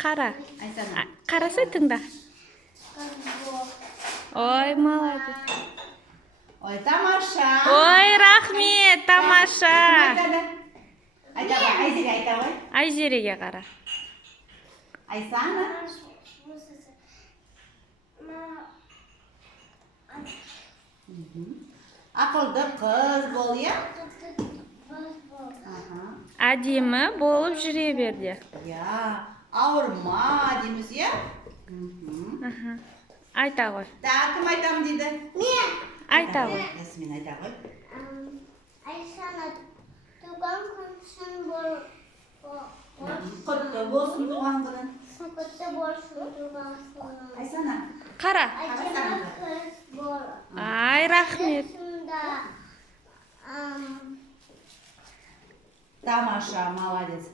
Қара. Айсана. Қараса тыңда. Ой, молодец. Ой, тамаша. Ой, рахмет, тамаша. Айта ғой, Айзере айта ғой. Айзереге қара. Айсана. Ақылды қыз бол, я? Әдемі болып жүре берді. Я, ауырма дейміз, я? Айта ғой. Кім айтам дейді? Мен. Айта ғой. Мен айта ғой. Айсана, туған күнсің Құтты болсын туған күнің. құтты болсын туған күнің. Айсана. Қара. Әдемі қыз бол. Ай, рахмет. Тамаша, молодец.